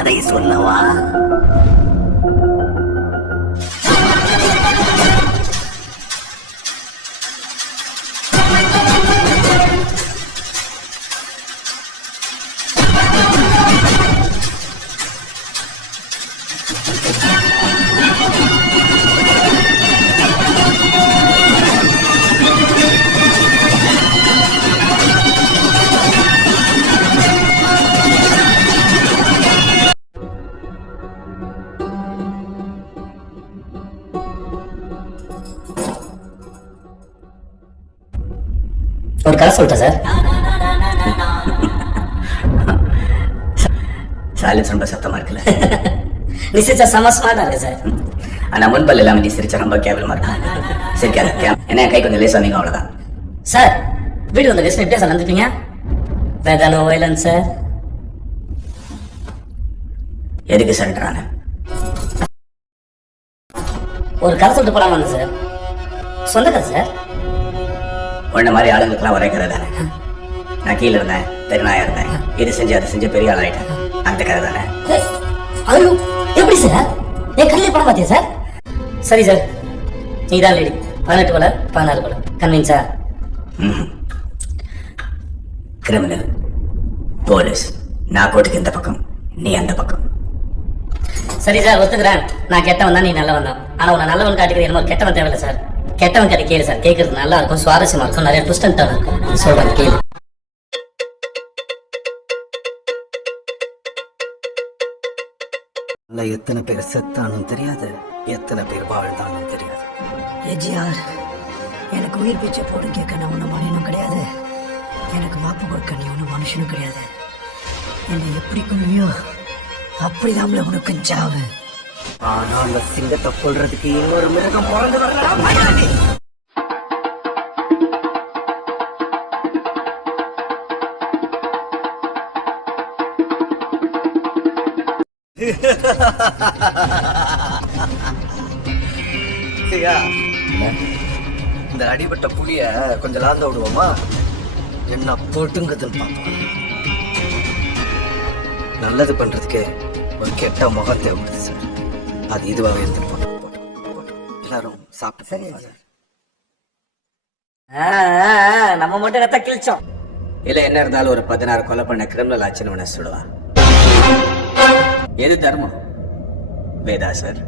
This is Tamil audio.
அதை சொல்லவா? ஒரு கதை சொல்லிட்டேன் சார். சைலன்ஸ் ரொம்ப சத்தமா இருக்குல்ல. நீ சிரிச்சா செம ஸ்மார்ட்டா இருக்கு சார். ஆனா முன்பல் இல்லாம நீ சிரிச்சா ரொம்ப கேவலமா இருக்கு. சிரிக்காத. என்ன கை கொஞ்சம் லேசா நீங்க அவ்வளவுதான். சார் வீடு வந்து கெஸ்ட் எப்படியா சார் வந்துட்டீங்க? வேதானோ வைலன்ஸ் சார். எதுக்கு சென்றான? ஒரு கதை சொல்லிட்டு போலாமா சார்? சொந்த கதை சார். உன்ன மாதிரி ஆளுங்களுக்குலாம் ஒரே கதை தானே. நான் கீழே இருந்தேன், தெருநாயா இருந்தேன், இது செஞ்சு அதை செஞ்சு பெரிய ஆள் ஆயிட்டேன். அந்த கதை தானே. ஐயோ எப்படி சார்? என் கல்லே படம் பார்த்தியா சார்? சரி சார், நீதான் லேடி. 18 கொலை 16 கொலை கன்வின்ஸா? Criminal police. நான் கோட்டுக்கு இந்த பக்கம், நீ அந்த பக்கம். சரி சார், ஒத்துக்கிறேன். நான் கெட்டவன் தான், நீ நல்லவன் தான். ஆனா உன்னை நல்லவன் காட்டிக்கிறது என்னமோ கெட்டவன் தேவையில்லை சார். கெட்டவன் கதை கேளு சார். கேட்கறது நல்லா இருக்கும், சுவாரஸ்யமா இருக்கும், நிறைய ட்விஸ்ட் அண்ட் டர்ன் இருக்கும். சொல்றேன் கேளு. எத்தனை பேர் செத்தானும் தெரியாது, எத்தனை பேர் வாழ்ந்தானும் தெரியாது. எஜிஆர், எனக்கு உயிர் பிச்சை போடு கேட்க நான் ஒன்றும் மனிதனும் கிடையாது. எனக்கு மாப்பு கொடுக்க நீ ஒன்றும் மனுஷனும் கிடையாது. என்னை எப்படி கொள்வியோ அப்படிதான் உனக்கு சாவு. ஆனா அந்த சிங்கத்தை கொல்றதுக்கு இன்னொரு மிருகம் பிறந்து வரலாம். இந்த அடிபட்ட புலிய கொஞ்சம் லாந்த விடுவோமா? என்ன போட்டுங்குதுன்னு பார்ப்போம். நல்லது பண்றதுக்கு ஒரு கெட்ட முகம் தேவைப்படுது சார். அது இதுவாகவே எடுத்துட்டு எல்லாரும் சாப்பிட்டு. சரி சார், நம்ம மட்டும் ரத்த கிழிச்சோம். இல்ல என்ன இருந்தாலும் ஒரு 16 கொலை பண்ண கிரிமினல் ஆச்சுன்னு சொல்லுவா. எது தர்மம்? வேதா சார்.